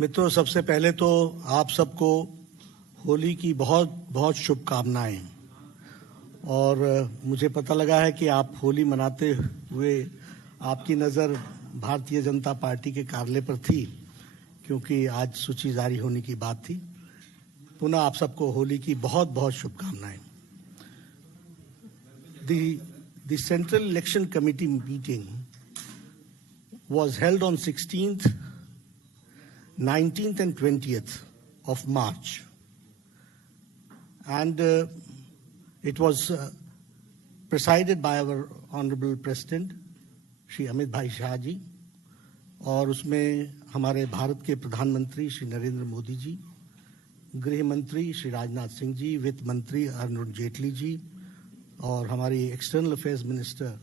मित्रों, सबसे पहले तो आप सबको होली की बहुत बहुत शुभकामनाएं। और मुझे पता लगा है कि आप होली मनाते हुए आपकी नज़र भारतीय जनता पार्टी के कार्यालय पर थी, क्योंकि आज सूची जारी होने की बात थी। पुनः आप सबको होली की बहुत बहुत शुभकामनाएं। The Central Election Committee meeting was held on 16th, 19th and 20th of March. And it was presided by our Honorable President, Shri Amit भाई शाह जी, और उसमें हमारे भारत के प्रधानमंत्री श्री नरेंद्र मोदी जी, गृह मंत्री श्री राजनाथ सिंह जी, वित्त मंत्री अरुण जेटली जी और हमारी external affairs minister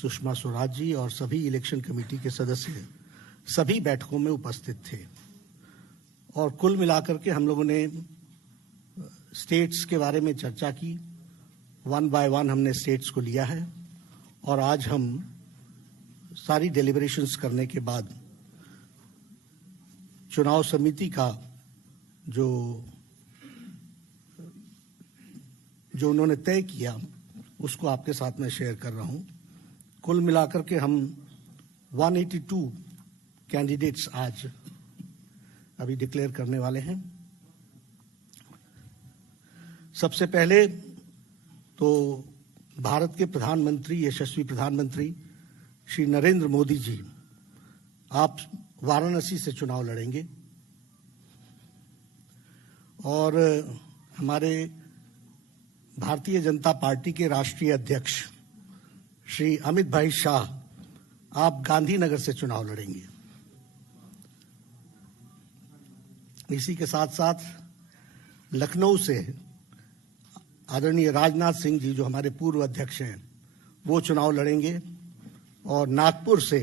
Sushma Swaraj ji और सभी इलेक्शन कमेटी के सदस्य सभी बैठकों में उपस्थित थे। और कुल मिलाकर के हम लोगों ने स्टेट्स के बारे में चर्चा की। 1 by 1 हमने स्टेट्स को लिया है और आज हम सारी डेलिब्रेशंस करने के बाद चुनाव समिति का जो उन्होंने तय किया उसको आपके साथ में शेयर कर रहा हूं। कुल मिलाकर के हम 182 कैंडिडेट्स आज अभी डिक्लेयर करने वाले हैं। सबसे पहले तो भारत के प्रधानमंत्री, यशस्वी प्रधानमंत्री श्री नरेंद्र मोदी जी, आप वाराणसी से चुनाव लड़ेंगे और हमारे भारतीय जनता पार्टी के राष्ट्रीय अध्यक्ष श्री अमित भाई शाह, आप गांधीनगर से चुनाव लड़ेंगे। इसी के साथ साथ लखनऊ से आदरणीय राजनाथ सिंह जी, जो हमारे पूर्व अध्यक्ष हैं, वो चुनाव लड़ेंगे और नागपुर से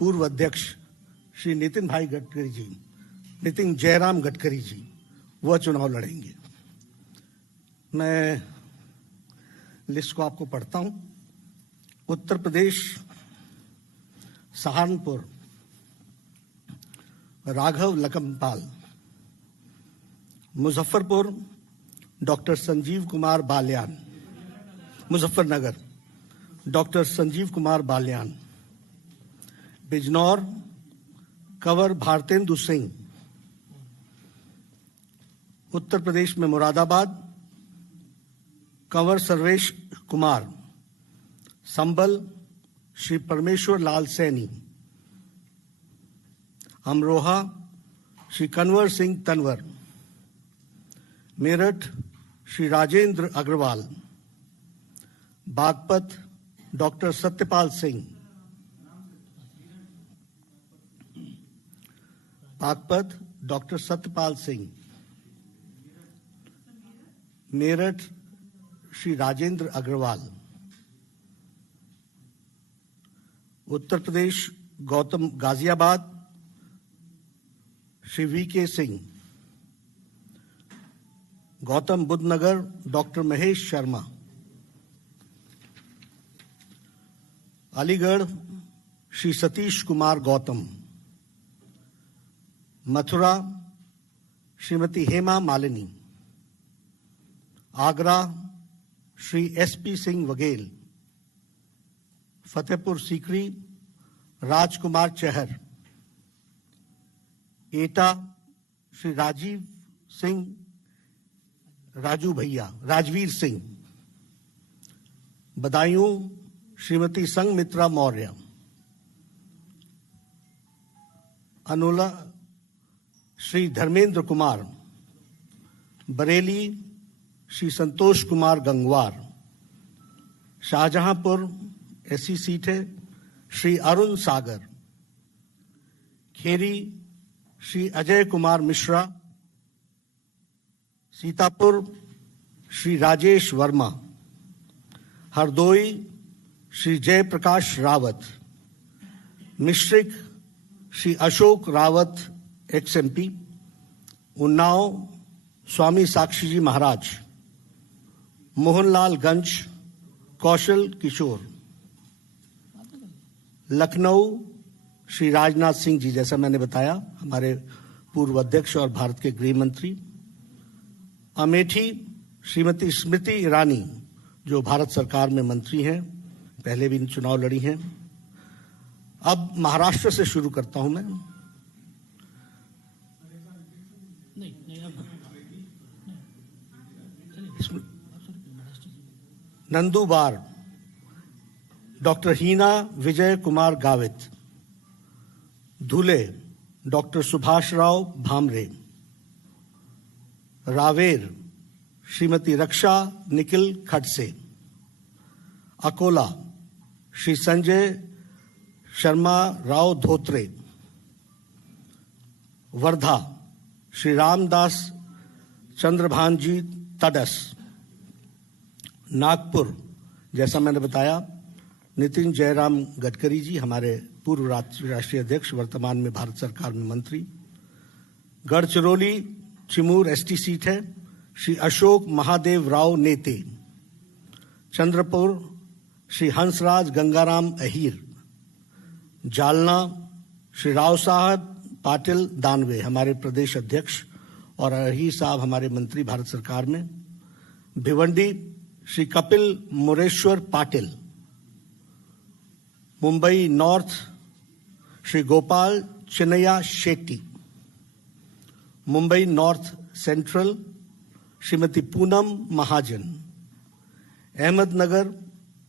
पूर्व अध्यक्ष श्री नितिन जयराम गडकरी जी, वह चुनाव लड़ेंगे। मैं लिस्ट को आपको पढ़ता हूं। उत्तर प्रदेश सहारनपुर राघव लखनपाल, मुजफ्फरपुर डॉक्टर संजीव कुमार बाल्यान, मुजफ्फरनगर डॉक्टर संजीव कुमार बाल्यान, बिजनौर कंवर भारतेंदु सिंह, उत्तर प्रदेश में मुरादाबाद कंवर सर्वेश कुमार, संभल श्री परमेश्वर Lal Saini, Amroha Shri Kanwar Singh Tanwar, Meerut Shri Rajendra Agarwal, Baghpat doctor Satyapal Singh, Baghpat doctor Satyapal Singh, Meerut Shri Rajendra Agarwal, Uttar Pradesh Gautam Ghaziabad Shri VK Singh, Gautam Buddha नगर डॉक्टर महेश शर्मा, अलीगढ़ श्री सतीश कुमार गौतम, मथुरा श्रीमती हेमा मालिनी, आगरा श्री एसपी सिंह वघेल, फतेहपुर सीकरी राजकुमार चहर, एटा श्री राजीव सिंह राजवीर सिंह, बदायूं श्रीमती संघमित्रा मौर्य, अनोला श्री धर्मेंद्र कुमार, बरेली श्री संतोष कुमार गंगवार, शाहजहांपुर ऐसी सीट है श्री अरुण सागर, खेरी श्री अजय कुमार मिश्रा, सीतापुर श्री राजेश वर्मा, हरदोई श्री जयप्रकाश रावत, मिश्रिक श्री अशोक रावत XMP, उन्नाव स्वामी साक्षी जी महाराज, मोहनलालगंज कौशल किशोर, लखनऊ श्री राजनाथ सिंह जी, जैसा मैंने बताया हमारे पूर्व अध्यक्ष और भारत के गृह मंत्री, अमेठी श्रीमती स्मृति ईरानी जो भारत सरकार में मंत्री हैं, पहले भी चुनाव लड़ी हैं। अब महाराष्ट्र से शुरू करता हूं मैं। नंदुबार डॉक्टर हीना विजय कुमार गावित, धुले डॉक्टर सुभाष राव भामरे, रावेर श्रीमती रक्षा निखिल खडसे, अकोला श्री संजय शर्मा राव धोत्रे, वर्धा श्री रामदास चंद्रभानजी तडस, नागपुर जैसा मैंने बताया नितिन जयराम गडकरी जी, हमारे पूर्व राष्ट्रीय अध्यक्ष, वर्तमान में भारत सरकार में मंत्री। गढ़चिरौली चिमूर एसटी सीट है, श्री अशोक महादेव राव नेते। चंद्रपुर श्री हंसराज गंगाराम अहीर। जालना श्री राव साहब पाटिल दानवे, हमारे प्रदेश अध्यक्ष, और अहीर साहब हमारे मंत्री भारत सरकार में। Bhiwandi Shri Kapil Mureshwar Patil. Mumbai north Shri Gopal Chinnaiah Shetty. Mumbai north central Shrimati Poonam Mahajan. Ahmednagar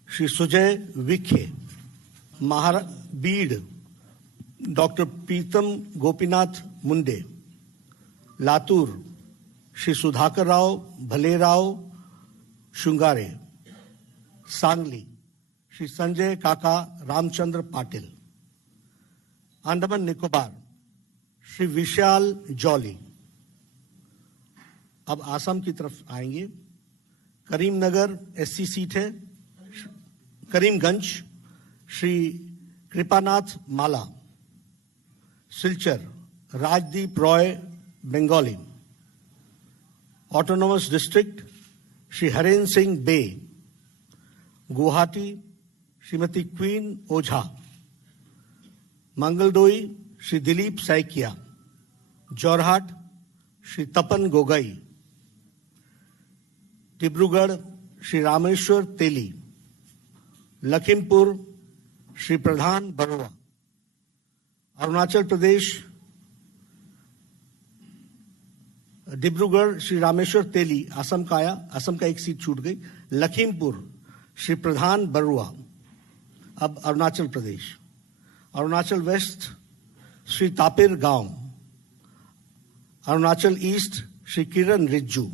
Shri Sujay Vikhe. Beed doctor Pritam Gopinath Munde. Latur Shri Sudhakar Rao Bhalerao Shrungare. Sangli Shri Sanjay Kaka Ramchandra Patil. Andaman Nicobar Shri Vishal Jolly. अब आसाम की तरफ आएंगे। करीमनगर एससी सीट है। करीमगंज श्री कृपानाथ माला। सिलचर राजदीप रॉय बंगाली। ऑटोनोमस डिस्ट्रिक्ट श्री हरेन सिंह बे। गुवाहाटी श्रीमती क्वीन ओझा। मंगलडोई श्री दिलीप सैकिया। जोरहाट श्री तपन गोगई। डिब्रूगढ़ श्री रामेश्वर तेली। लखीमपुर श्री प्रधान बरुआ। अरुणाचल प्रदेश डिब्रूगढ़ श्री रामेश्वर तेली असम का आया, असम का एक सीट छूट गई। लखीमपुर श्री प्रधान बरुआ। अब अरुणाचल प्रदेश। अरुणाचल वेस्ट श्री तापिर गांव। अरुणाचल ईस्ट श्री किरण रिज्जू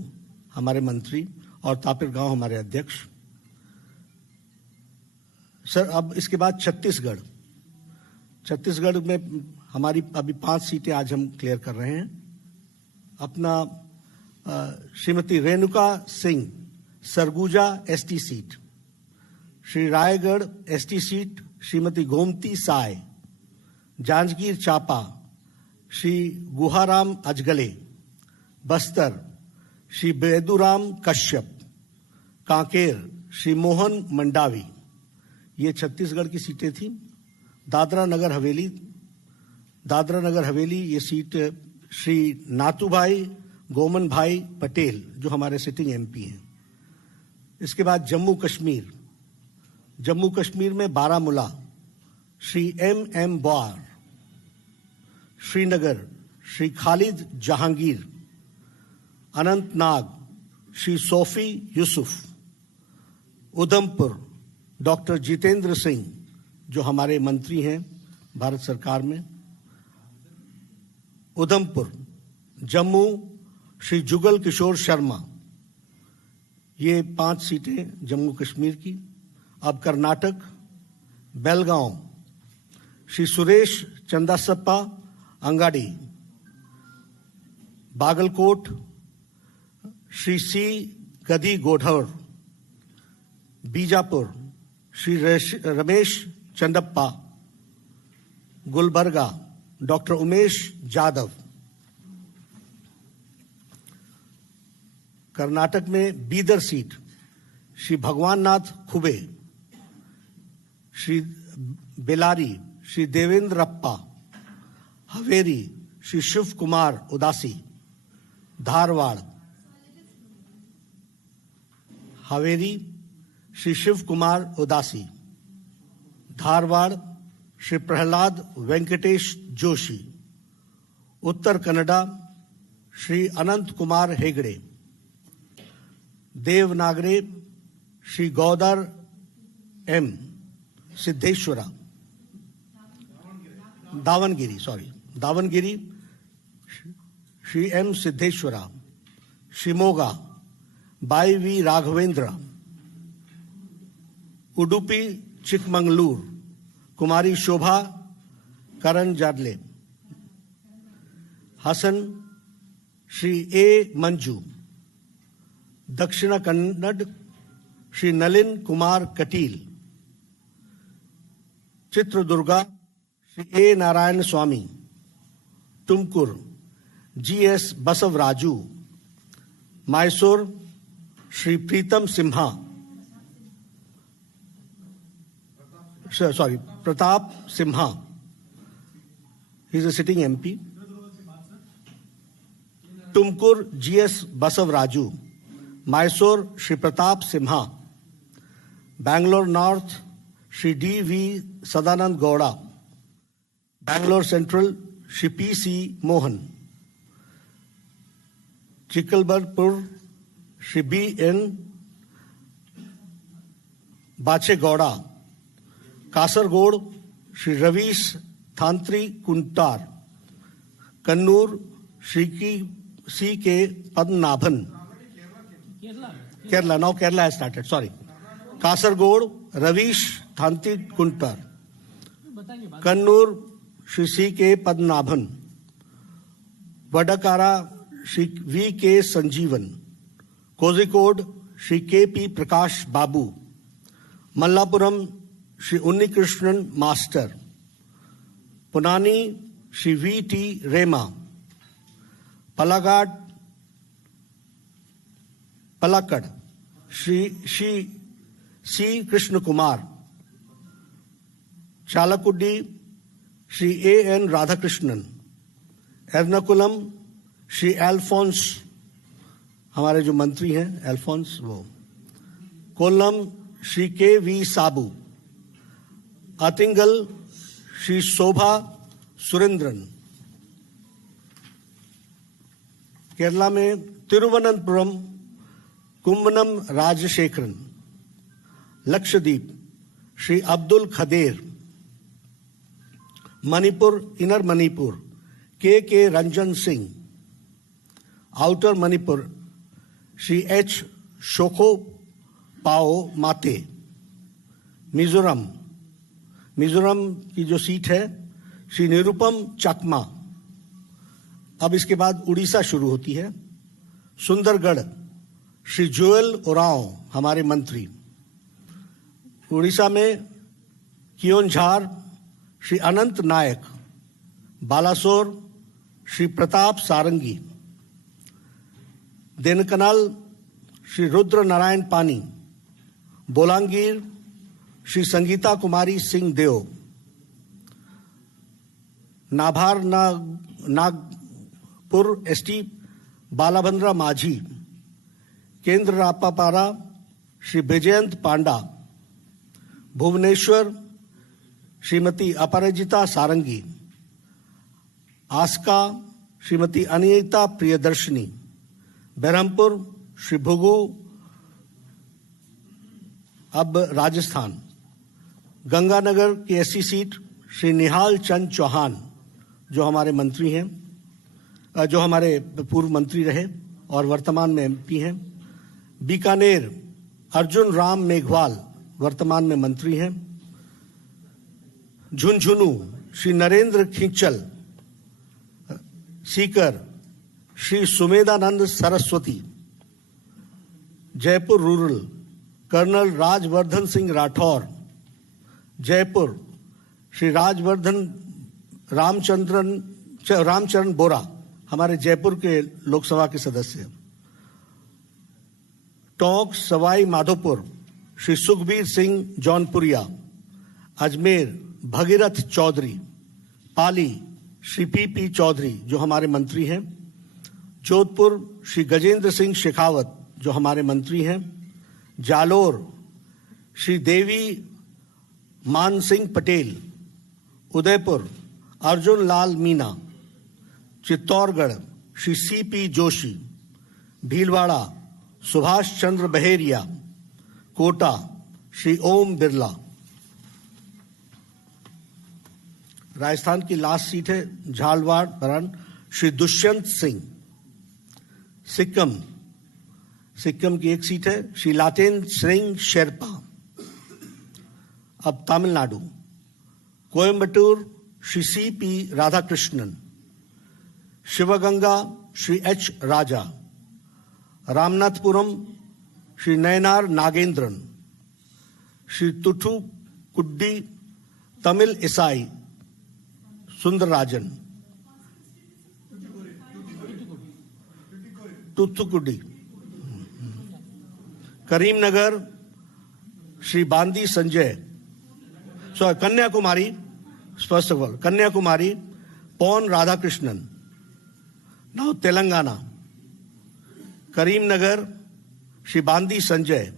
हमारे मंत्री और तापिर गांव हमारे अध्यक्ष। सर अब इसके बाद छत्तीसगढ़। छत्तीसगढ़ में हमारी अभी 5 सीटें आज हम क्लियर कर रहे हैं। अपना Shrimati Renuka Singh Surguja ST seat. Shri Raigarh ST seat Shrimati Gomati Sai. Janjgir Champa Shri Guharam Ajgale. Bastar Shri Beduram Kashyap. Kanker Shri Mohan Mandavi. ये छत्तीसगढ़ की सीटें थी। दादरा नगर हवेली ये सीट श्री नातूभाई गोमन भाई पटेल जो हमारे सिटिंग एमपी हैं। इसके बाद जम्मू कश्मीर में बारामूला श्री एम बौर। श्रीनगर श्री खालिद जहांगीर। अनंतनाग श्री सोफी यूसुफ। उधमपुर डॉक्टर जितेंद्र सिंह जो हमारे मंत्री हैं भारत सरकार में। उधमपुर। जम्मू श्री जुगल किशोर शर्मा। ये 5 सीटें जम्मू कश्मीर की। अब कर्नाटक। बेलगांव श्री सुरेश चंदासप्पा अंगाडी। बागलकोट श्री सी गदी गोढ़र। बीजापुर श्री रमेश चंडप्पा। गुलबर्गा डॉक्टर उमेश जाधव। कर्नाटक में बीदर सीट श्री भगवान नाथ खुबे। Shri Bellary Shri देवेंद्रप्पा। Haveri Shri Shiv Kumar Udasi, Dharwad. Haveri Shri Shiv Kumar Udasi, Dharwad. Shri Pralhad Venkatesh Joshi, Uttara Kannada Shri Anant Kumar Hegde. Davanagere Shri Gowdar M Siddeshwara, Davanagere Shri M Siddeshwara. Shimoga B Y V Raghavendra. Udupi Chikmagalur Kumari Shobha Karandlaje. Hassan Shri A Manju. Dakshina Kannada Shri Nalin Kumar Kateel. Chitradurga Shri A Narayana Swamy. Tumkur G S Basavaraju. Mysore Shri Pritam Simha, Pratap Simha, he is a sitting MP. Tumkur G S Basavaraju. Mysore Shri Pratap Simha. Bangalore north Shri D V Sadananda Gowda. Bangalore central Shri P C Mohan. Chikkaballapur Shri B N Bachegowda. Kasaragod Shri Ravish Tantri Kuntar. Kannur Shri C K Padmanabhan. Kerala, now Kerala has started, sorry. Kasaragod Ravish Tantri Kuntar. Kannur Shri C K Padmanabhan. Vadakara Shri we के संजीवन। Kozhikode Shri K P Prakash Babu. Malappuram Shri Unnikrishnan master. Ponnani Shri V T Rema. Palakkad Shri C Krishna Kumar. Chalakudy Shri A N Radhakrishnan. Ernakulam Shri Alphons, हमारे जो मंत्री हैं एल्फोंस वो। Kollam Shri K V Sabu. Attingal Shri Shobha Surendran. Kerala में Thiruvananthapuram Kummanam Rajasekharan. Lakshadweep Shri Abdul Khader. Manipur inner Manipur K Ranjan Singh. Outer Manipur Shri H Shokhopao Mate. Mizoram की जो seat है श्री निरुपम चकमा। अब इसके बाद उड़ीसा शुरू होती है। सुंदरगढ़ श्री जोएल ओरांव, हमारे मंत्री। उड़ीसा में कियोंझार श्री अनंत नायक। बालासोर श्री प्रताप सारंगी। देनकनाल श्री रुद्र नारायण पानी। बोलांगीर श्री संगीता कुमारी सिंह देव। नाभार नागपुर एसटी बालाभद्रा माझी। केंद्र रापापारा श्री विजयंत पांडा। भुवनेश्वर श्रीमती अपराजिता सारंगी। आस्का श्रीमती अनिता प्रियदर्शनी। बरहमपुर श्री भुगू। अब राजस्थान गंगानगर की एससी सीट श्री निहाल चंद चौहान, जो हमारे मंत्री हैं, जो हमारे पूर्व मंत्री रहे और वर्तमान में एमपी हैं। बीकानेर अर्जुन राम मेघवाल, वर्तमान में मंत्री हैं। झुंझुनू श्री नरेंद्र खिंचल। सीकर श्री सुमेधानंद सरस्वती। Jaipur rural colonel Rajyavardhan Singh Rathore. जयपुर श्री रामचरण बोरा, हमारे जयपुर के लोकसभा के सदस्य। टोंक सवाई माधोपुर श्री सुखबीर सिंह जौनपुरिया। अजमेर भगीरथ चौधरी। पाली श्री पी चौधरी जो हमारे मंत्री हैं, जोधपुर श्री गजेंद्र सिंह शेखावत जो हमारे मंत्री हैं, जालोर श्री देवी मान सिंह पटेल, उदयपुर अर्जुन लाल मीना, चित्तौड़गढ़ श्री CP जोशी, भीलवाड़ा सुभाष चंद्र बहेरिया, कोटा श्री ओम बिरला। राजस्थान की लास्ट सीट है झालवाड़ बरन श्री दुष्यंत सिंह। सिक्किम की एक सीट है श्री लाटेन सिंह शेरपा। अब तमिलनाडु, कोयम्बटूर श्री CP राधाकृष्णन, शिवगंगा श्री H राजा, रामनाथपुरम श्री नयनार नागेंद्रन, श्री तुथुकुडी तमिल ईसाई सुंदरराजन, तुथुकुडी, करीमनगर श्री बांदी Sanjay, Kanyakumari, first of all Kanyakumari पौन राधाकृष्णन। नाउ तेलंगाना, करीमनगर श्री बांदी Sanjay,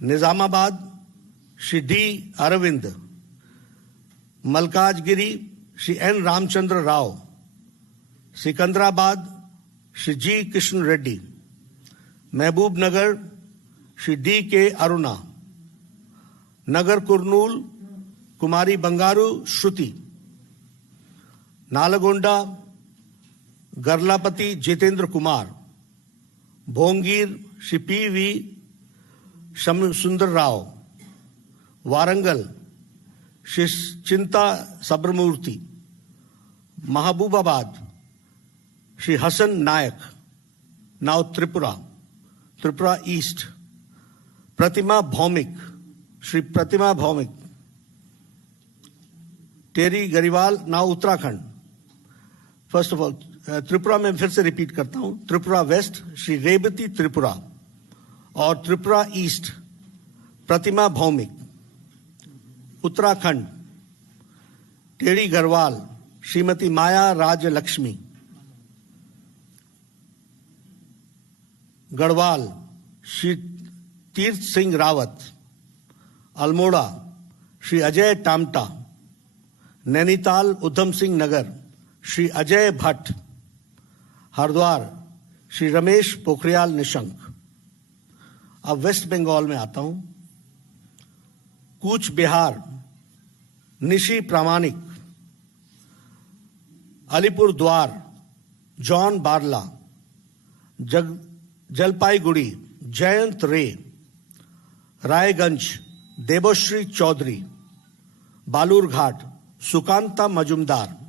Nizamabad Shri D Arvind, Malkajgiri Shri N Ramchandra Rao, Secunderabad Shri G Krishna Reddy, Mahbubnagar Shri D.K. Aruna, नगर कुर्नूल कुमारी बंगारू श्रुति, नालगोंडा गरलापति जितेंद्र कुमार, भोंगीर श्री P.V. सुंदर Rao, Warangal Shri Chinta Sambamurthy, Mahabubabad Shri Hussain Naik. Now Tripura east, Pratima Bhoumik Shri Pratima Bhoumik, Tehri Garhwal. Now Uttarakhand, first of all Tripura में फिर से रिपीट करता हूं, त्रिपुरा वेस्ट श्री रेवती त्रिपुरा और त्रिपुरा ईस्ट प्रतिमा भौमिक। उत्तराखंड, टेरी गरवाल श्रीमती माया राजलक्ष्मी, गढ़वाल श्री तीर्थ सिंह रावत, अल्मोड़ा श्री अजय टामटा, नैनीताल उधम सिंह नगर श्री अजय भट्ट, हरिद्वार श्री रमेश पोखरियाल निशंक। अब वेस्ट बंगाल में आता हूं, कूच बिहार निशी प्रामाणिक, अलीपुर द्वार जॉन बारला, जलपाईगुड़ी जयंत रे, रायगंज देवश्री चौधरी, बालूरघाट सुकांता मजुमदार,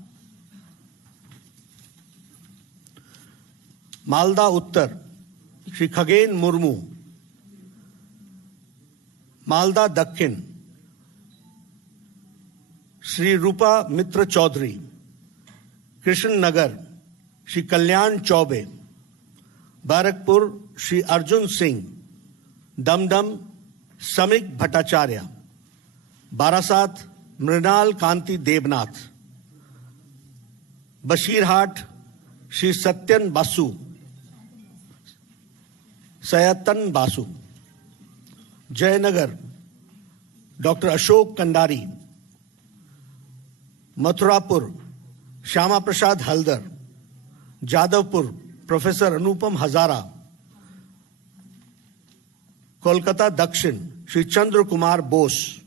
मालदा उत्तर श्री खगेन मुर्मू, मालदा दक्षिण श्री रूपा मित्र चौधरी, कृष्णनगर श्री कल्याण चौबे, बैरकपुर श्री अर्जुन सिंह, दमदम समिक भट्टाचार्य, बारासात मृणाल कांति देवनाथ, बशीरहाट श्री सत्यन बासु, जयनगर डॉक्टर अशोक कंडारी, मथुरापुर श्यामा प्रसाद हल्दर, जादवपुर प्रोफेसर अनुपम हजारा, कोलकाता दक्षिण श्री चंद्र कुमार बोस,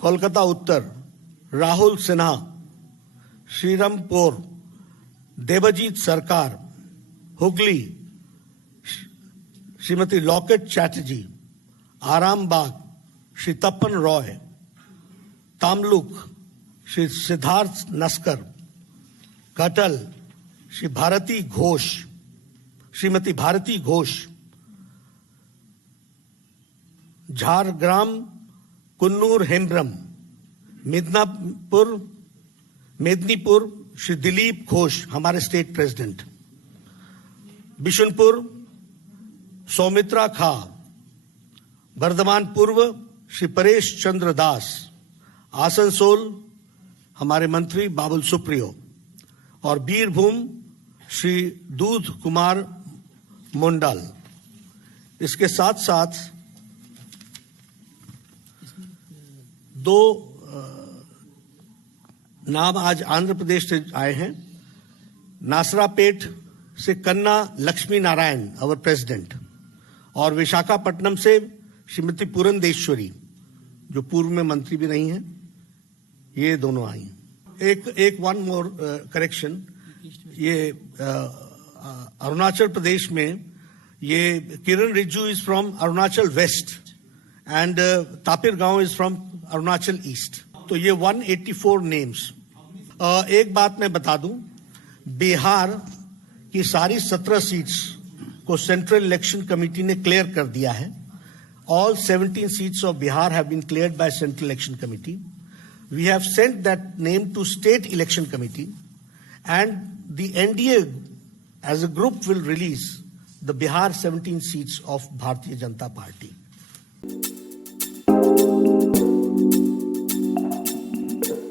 कोलकाता उत्तर राहुल सिन्हा, श्रीरामपुर देवजीत सरकार, हुगली श्रीमती लॉकेट चैटर्जी, आरामबाग श्री तपन रॉय, तामलुक श्री सिद्धार्थ नस्कर, कटल श्रीमती भारती घोष, झारग्राम कुन्नूर हेम्ब्रम, मेदिनीपुर श्री दिलीप घोष हमारे स्टेट प्रेसिडेंट, बिशुनपुर सौमित्रा खा, बर्धमान पूर्व श्री परेश चंद्र दास, आसनसोल हमारे मंत्री बाबुल सुप्रियो और बीरभूम श्री दूध कुमार मुंडल। इसके साथ साथ दो नाम आज आंध्र प्रदेश से आए हैं। नासरापेट से कन्ना लक्ष्मी नारायण अवर प्रेसिडेंट, और विशाखापट्टनम से श्रीमती पुरंदेश्वरी जो पूर्व में मंत्री भी रही हैं, ये दोनों आई। एक वन मोर करेक्शन, ये अरुणाचल प्रदेश में ये Kiren Rijiju is from Arunachal west and Tapir Gao is from Arunachal east. तो ये 184 नेम्स। एक बात मैं बता दूं, बिहार की सारी 17 सीट्स को सेंट्रल इलेक्शन कमेटी ने क्लियर कर दिया है। All 17 seats of Bihar have been cleared by Central Election Committee. We have sent that name to State Election Committee, and the NDA as a group will release the Bihar 17 seats of Bharatiya Janata Party.